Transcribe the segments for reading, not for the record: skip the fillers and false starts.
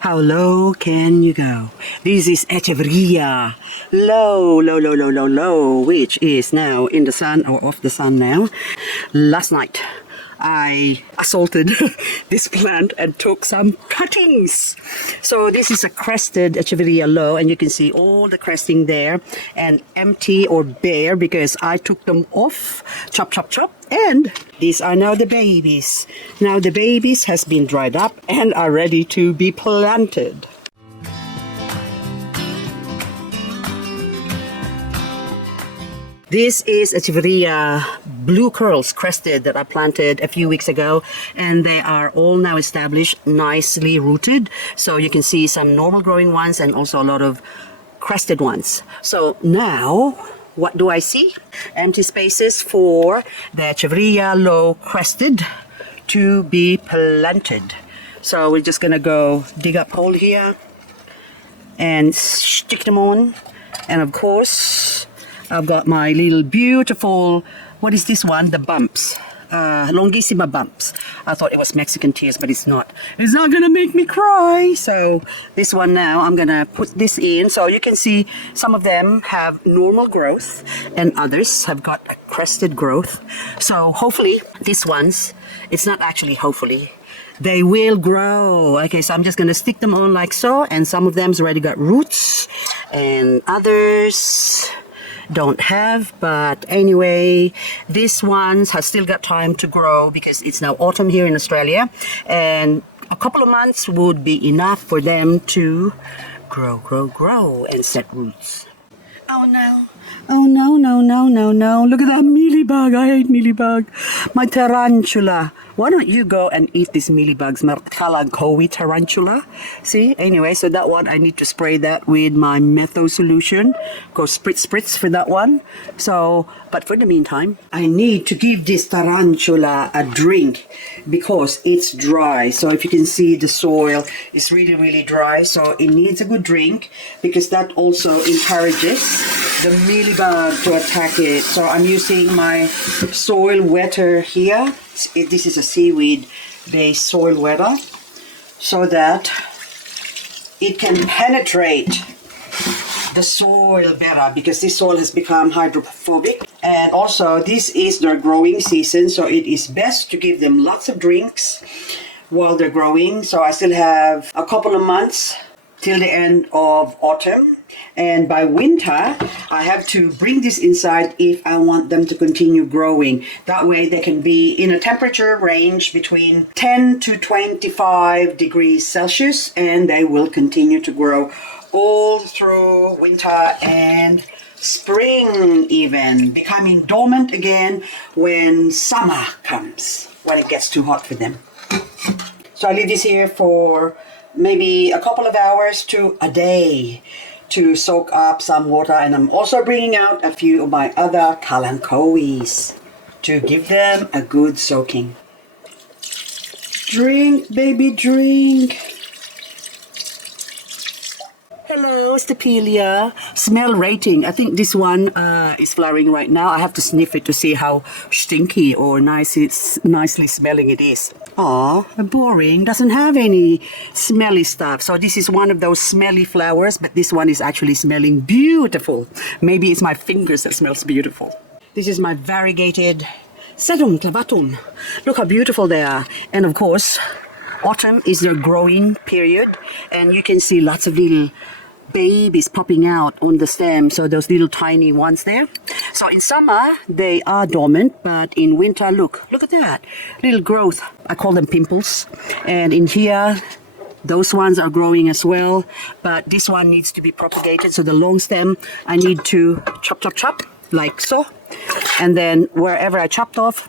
How low can you go? This is Echeveria. Low, which is now in the sun or off the sun now. Last night, I assaulted this plant and took some cuttings. So this is a crested Echeveria low, and you can see all the cresting there and empty or bare because I took them off, chop, and these are now the babies. Now the babies has been dried up and are ready to be planted. This is Echeveria blue curls crested that I planted a few weeks ago, and they are all now established, nicely rooted. So you can see some normal growing ones and also a lot of crested ones. So now, what do I see? Empty spaces for the Echeveria low crested to be planted. So we're just gonna go dig up hole here and stick them on, and of course I've got my little beautiful, what is this one? The bumps. Longissima bumps. I thought it was Mexican tears, but it's not. It's not gonna make me cry. So this one now, I'm gonna put this in. So you can see some of them have normal growth and others have got a crested growth. So hopefully these ones, it's not actually hopefully, they will grow. Okay, so I'm just gonna stick them on like so, and some of them's already got roots and others don't have, but anyway, this ones has still got time to grow because it's now autumn here in Australia, and a couple of months would be enough for them to grow and set roots. Oh no, look at that mealybug. I hate mealybug. My tarantula. Why don't you go and eat these mealybugs? Kalanchoe tarantula. See, anyway, so that one I need to spray that with my metho solution. Go spritz for that one. So, but for the meantime, I need to give this tarantula a drink because it's dry. So if you can see, the soil is really dry, so it needs a good drink because that also encourages the mealybug to attack it. So I'm using my soil wetter here. This is a seaweed based soil wetter, so that it can penetrate the soil better, because this soil has become hydrophobic. And also this is their growing season, so it is best to give them lots of drinks while they're growing. So I still have a couple of months till the end of autumn, and by winter I have to bring this inside if I want them to continue growing. That way they can be in a temperature range between 10 to 25 degrees Celsius, and they will continue to grow all through winter and spring, even becoming dormant again when summer comes, when it gets too hot for them. So I leave this here for maybe a couple of hours to a day to soak up some water, and I'm also bringing out a few of my other Kalanchoes to give them a good soaking. Drink, baby, drink. Hello, Stapelia. Smell rating. I think this one is flowering right now. I have to sniff it to see how stinky or nicely smelling it is. Aw, boring. Doesn't have any smelly stuff. So this is one of those smelly flowers, but this one is actually smelling beautiful. Maybe it's my fingers that smells beautiful. This is my variegated Sedum clavatum. Look how beautiful they are. And of course, autumn is their growing period, and you can see lots of little babies popping out on the stem, so those little tiny ones there. So in summer they are dormant, but in winter, look at that little growth. I call them pimples. And in here, those ones are growing as well, but this one needs to be propagated. So the long stem, I need to chop like so, and then wherever I chopped off,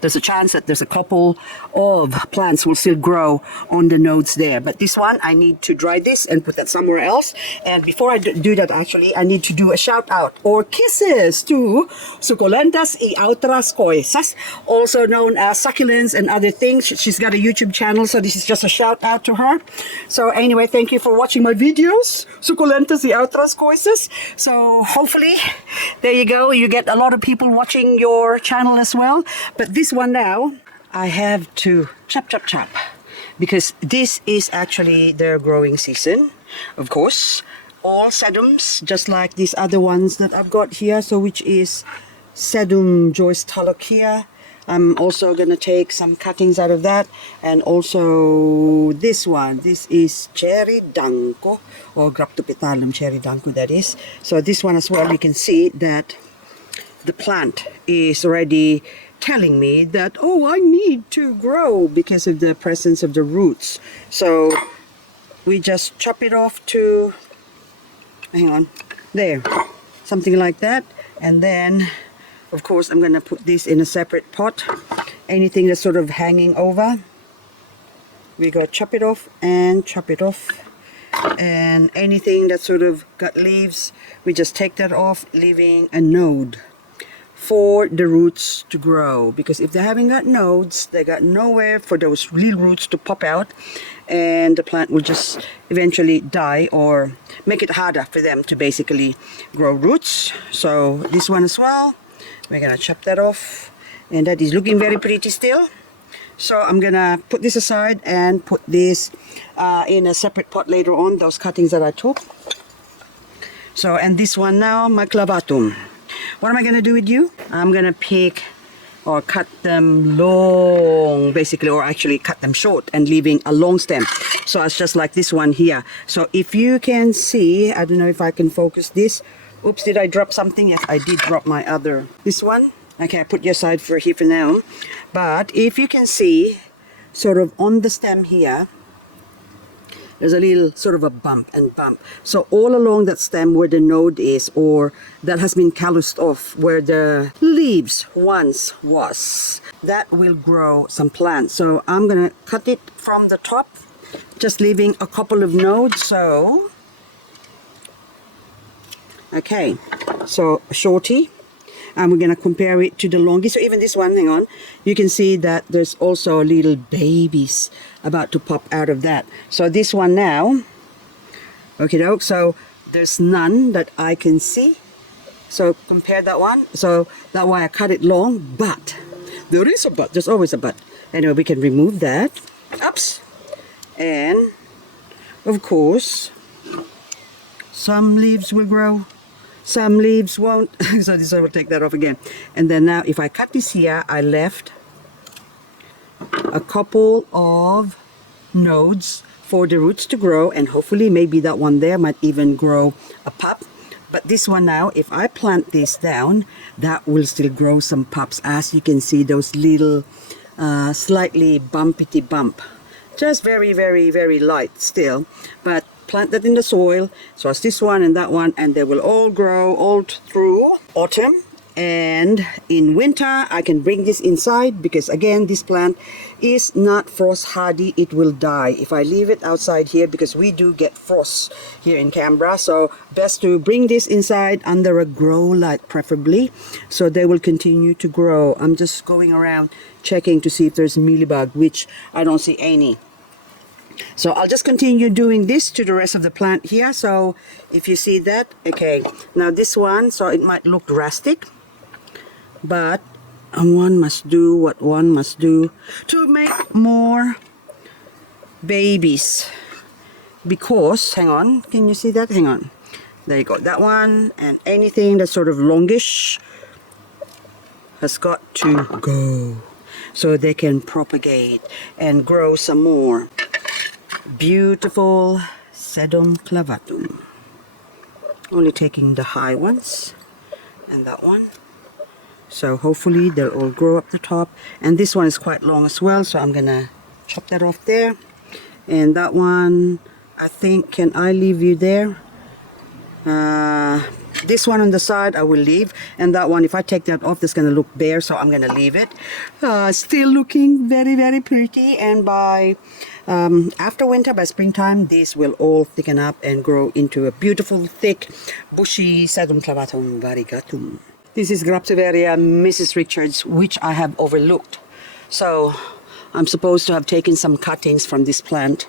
there's a chance that there's a couple of plants will still grow on the nodes there. But this one, I need to dry this and put that somewhere else. And before I do that, actually, I need to do a shout out or kisses to Succulents y otras cosas, also known as Succulents and other things. She's got a YouTube channel, so this is just a shout out to her. So anyway, thank you for watching my videos, Succulents y otras cosas. So hopefully, there you go. You get a lot of people watching your channel as well. But this one now, I have to chop because this is actually their growing season, of course. All sedums, just like these other ones that I've got here, so which is Sedum Joyce Talokia. I'm also gonna take some cuttings out of that, and also this one. This is Cherry Danko, or Graptopetalum Cherry Danko, that is. So this one as well, you can see that the plant is already telling me that, oh, I need to grow because of the presence of the roots. So we just chop it off to, hang on, there, something like that. And then of course I'm gonna put this in a separate pot. Anything that's sort of hanging over, we go chop it off and chop it off. And anything that sort of got leaves, we just take that off, leaving a node for the roots to grow, because if they haven't got nodes, they got nowhere for those little roots to pop out, and the plant will just eventually die or make it harder for them to basically grow roots. So this one as well, we're gonna chop that off, and that is looking very pretty still. So I'm gonna put this aside and put this in a separate pot later on, those cuttings that I took. So, and this one now, my clavatum. What am I going to do with you? I'm going to pick or cut them long, basically, or actually cut them short and leaving a long stem. So it's just like this one here. So if you can see, I don't know if I can focus this. Oops, did I drop something? Yes, I did drop my other. This one? Okay, I put your aside for here for now. But if you can see, sort of on the stem here, there's a little sort of a bump and bump. So all along that stem where the node is, or that has been calloused off, where the leaves once was, that will grow some plants. So I'm gonna cut it from the top, just leaving a couple of nodes. So, okay, so shorty. And we're going to compare it to the longest. So even this one, hang on, you can see that there's also little babies about to pop out of that. So this one now, okay, doke, so there's none that I can see. So compare that one. So that's why I cut it long, but there is a but. There's always a but. Anyway, we can remove that. Oops. And of course, some leaves will grow. Some leaves won't. So this I will take that off again. And then now if I cut this here, I left a couple of nodes for the roots to grow, and hopefully maybe that one there might even grow a pup. But this one now, if I plant this down, that will still grow some pups. As you can see, those little slightly bumpity bump. Just very, very, very light still. But plant that in the soil, so as this one and that one, and they will all grow all through autumn. And in winter I can bring this inside, because again this plant is not frost hardy. It will die if I leave it outside here, because we do get frost here in Canberra. So best to bring this inside under a grow light preferably, so they will continue to grow. I'm just going around checking to see if there's mealybug, which I don't see any. So I'll just continue doing this to the rest of the plant here. So if you see that, okay, now this one, so it might look drastic, but one must do what one must do to make more babies. Because, hang on, can you see that? Hang on, there you go, that one, and anything that's sort of longish has got to go, so they can propagate and grow some more. Beautiful Sedum clavatum. Only taking the high ones and that one. So hopefully they'll all grow up the top. And this one is quite long as well, so I'm gonna chop that off there. And that one, I think, can I leave you there? This one on the side I will leave, and that one, if I take that off, that's gonna look bare, so I'm gonna leave it. Still looking very, very pretty, and by after winter, by springtime, these will all thicken up and grow into a beautiful, thick, bushy Sedum clavatum variegatum. This is Graptoveria Mrs. Richards, which I have overlooked. So I'm supposed to have taken some cuttings from this plant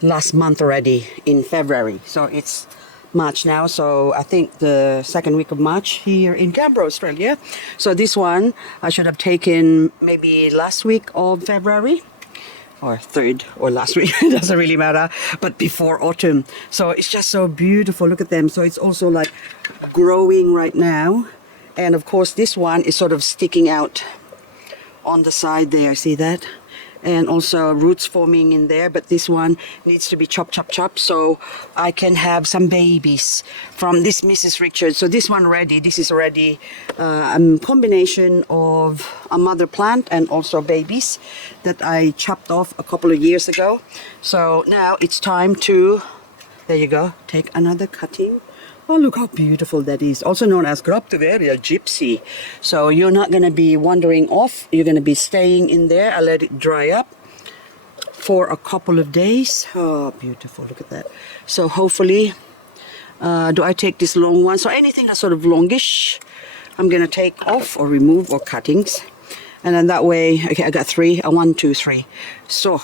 last month already in February. So it's March now, so I think the second week of March here in Canberra, Australia. So this one I should have taken maybe last week of February. or third or last week. It doesn't really matter, but before autumn. So it's just so beautiful. Look at them. So it's also like growing right now. And of course this one is sort of sticking out on the side there. See that? And also roots forming in there, but this one needs to be chopped so I can have some babies from this Mrs. Richards. So this one ready, this is already a combination of a mother plant and also babies that I chopped off a couple of years ago. So now it's time to, there you go, take another cutting. Oh, look how beautiful that is. Also known as Graptoveria gypsy. So you're not going to be wandering off. You're going to be staying in there. I let it dry up for a couple of days. Oh, beautiful. Look at that. So hopefully, do I take this long one? So anything that's sort of longish, I'm going to take off or remove or cuttings. And then that way, okay, I got 3. 1, 2, 3. So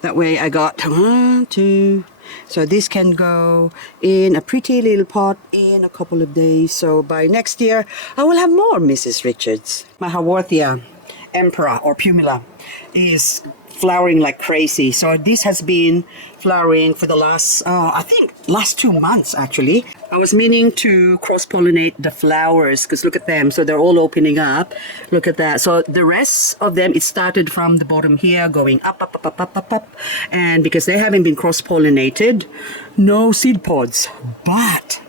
that way I got 1, 2. So this can go in a pretty little pot in a couple of days. So by next year, I will have more Mrs. Richards. My Haworthia Emperor or Pumila is flowering like crazy. So this has been flowering for the last, I think last 2 months actually. I was meaning to cross-pollinate the flowers because look at them. So they're all opening up. Look at that. So the rest of them, it started from the bottom here going up. And because they haven't been cross-pollinated, no seed pods. But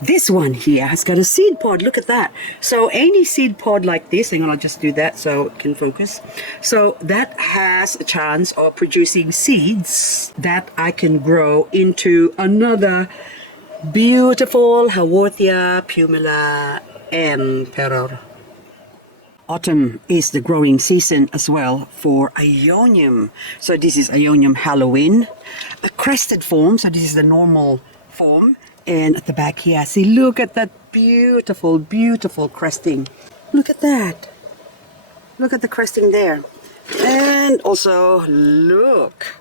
this one here has got a seed pod. Look at that. So any seed pod like this, and I'll just do that so it can focus. So that has a chance of producing seeds that I can grow into another beautiful Haworthia Pumila Emperor. Autumn is the growing season as well for Aeonium. So this is Aeonium Halloween, a crested form. So this is the normal form. And at the back here, see, look at that beautiful, beautiful cresting. Look at that. Look at the cresting there. And also, look.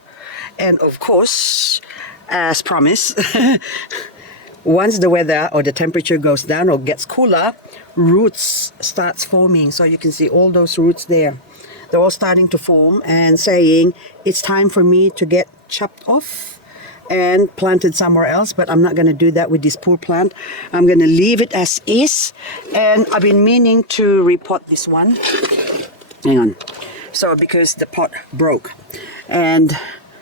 And of course, as promised, once the weather or the temperature goes down or gets cooler, roots starts forming. So you can see all those roots there. They're all starting to form and saying, it's time for me to get chopped off and planted somewhere else, but I'm not going to do that with this poor plant. I'm going to leave it as is. And I've been meaning to repot this one. Hang on. So because the pot broke. And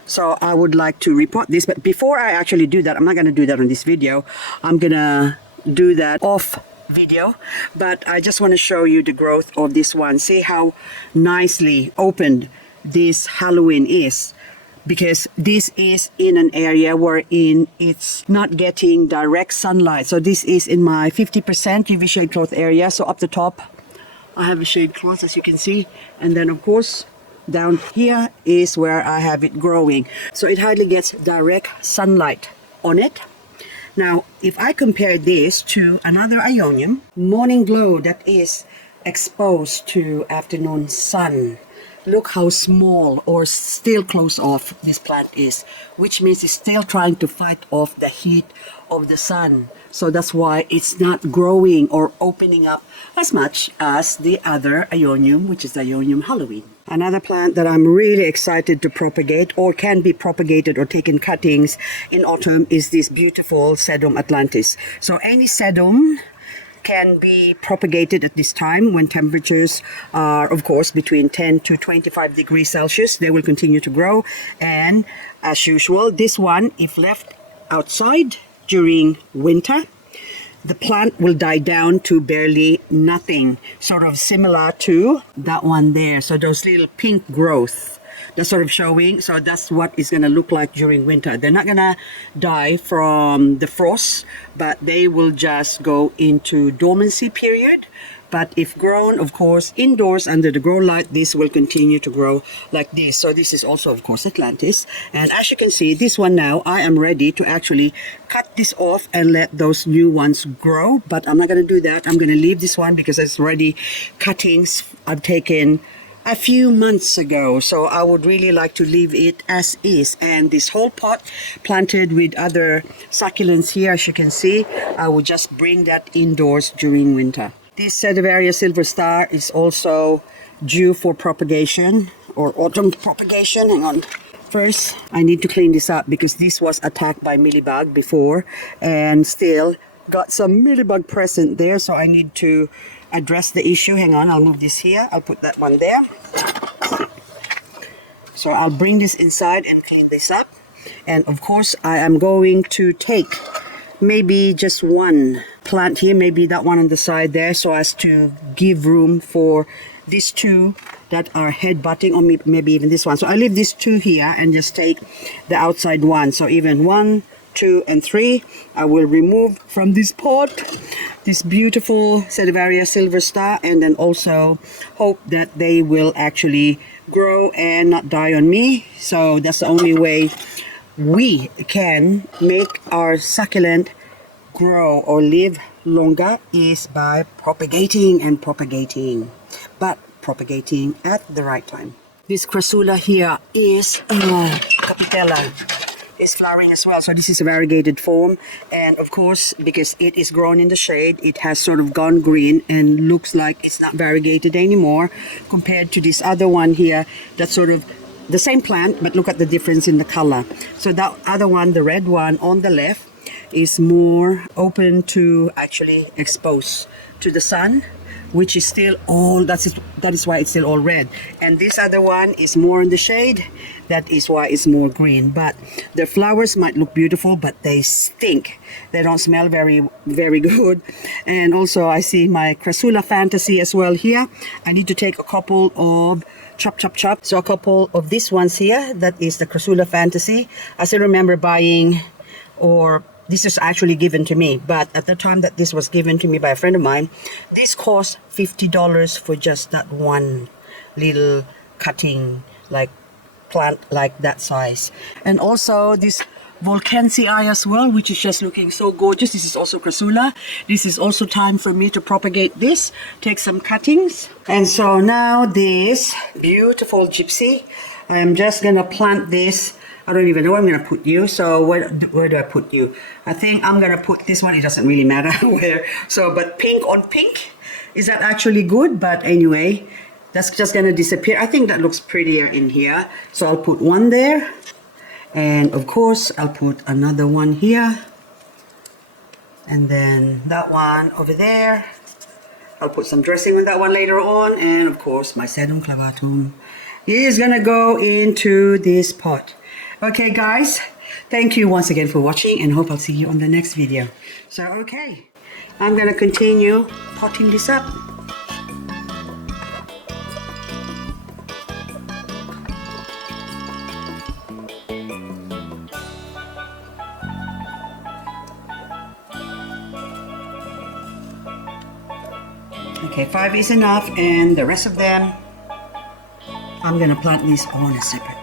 so I would like to repot this, but before I actually do that, I'm not going to do that on this video. I'm going to do that off video, but I just want to show you the growth of this one. See how nicely opened this Halloween is. Because this is in an area wherein it's not getting direct sunlight. So this is in my 50% UV shade cloth area. So up the top, I have a shade cloth as you can see. And then of course, down here is where I have it growing. So it hardly gets direct sunlight on it. Now, if I compare this to another Aeonium, morning glow that is exposed to afternoon sun. Look how small or still close off this plant is, which means it's still trying to fight off the heat of the sun. So that's why it's not growing or opening up as much as the other Aeonium, which is the Aeonium Halloween. Another plant that I'm really excited to propagate or can be propagated or taken cuttings in autumn is this beautiful Sedum Atlantis. So any sedum can be propagated at this time when temperatures are, of course, between 10 to 25 degrees Celsius. They will continue to grow. And as usual, this one, if left outside during winter, the plant will die down to barely nothing, sort of similar to that one there. So those little pink growth, that's sort of showing. So that's what it's going to look like during winter. They're not going to die from the frost, but they will just go into dormancy period. But if grown, of course, indoors under the grow light, this will continue to grow like this. So this is also, of course, Atlantis. And as you can see, this one now, I am ready to actually cut this off and let those new ones grow. But I'm not going to do that. I'm going to leave this one because it's already cuttings I've taken a few months ago. So I would really like to leave it as is. And this whole pot planted with other succulents here, as you can see, I will just bring that indoors during winter. This Sedeveria Silver Star is also due for propagation or autumn propagation. Hang on. First, I need to clean this up because this was attacked by mealybug before and still got some mealybug present there. So I need to address the issue. Hang on, I'll move this here. I'll put that one there. So I'll bring this inside and clean this up. And of course, I am going to take maybe just one plant here, maybe that one on the side there, so as to give room for these two that are head-butting, or maybe even this one. So I leave these two here and just take the outside one. So even 1, 2, and 3, I will remove from this pot, this beautiful Sedeveria silver star, and then also hope that they will actually grow and not die on me. So that's the only way we can make our succulent grow or live longer, is by propagating and propagating, but propagating at the right time. This Crassula here is Capitella, is flowering as well. So this is a variegated form, and of course, because it is grown in the shade, it has sort of gone green and looks like it's not variegated anymore compared to this other one here that's sort of the same plant, but look at the difference in the color. So that other one, the red one on the left, is more open to actually expose to the sun, which is still all, that is why it's still all red. And this other one is more in the shade, that is why it's more green. But the flowers might look beautiful, but they stink. They don't smell very good. And also I see my Crassula Fantasy as well here. I need to take a couple of chop. So a couple of these ones here, that is the Crassula Fantasy. I still remember buying, or this is actually given to me, but at the time that this was given to me by a friend of mine, this cost $50 for just that one little cutting, like plant like that size. And also this Volcansii as well, which is just looking so gorgeous. This is also Crassula. This is also time for me to propagate this, take some cuttings. And so now this beautiful gypsy, I'm just gonna plant this. I don't even know where I'm gonna put you. So where do I put you? I think I'm gonna put this one. It doesn't really matter where. So, but pink on pink, is that actually good? But anyway, that's just gonna disappear. I think that looks prettier in here. So I'll put one there. And of course, I'll put another one here. And then that one over there. I'll put some dressing on that one later on. And of course, my Sedum clavatum is gonna go into this pot. Okay guys, thank you once again for watching, and hope I'll see you on the next video. So okay, I'm gonna continue potting this up. Okay, 5 is enough, and the rest of them, I'm gonna plant these on a separate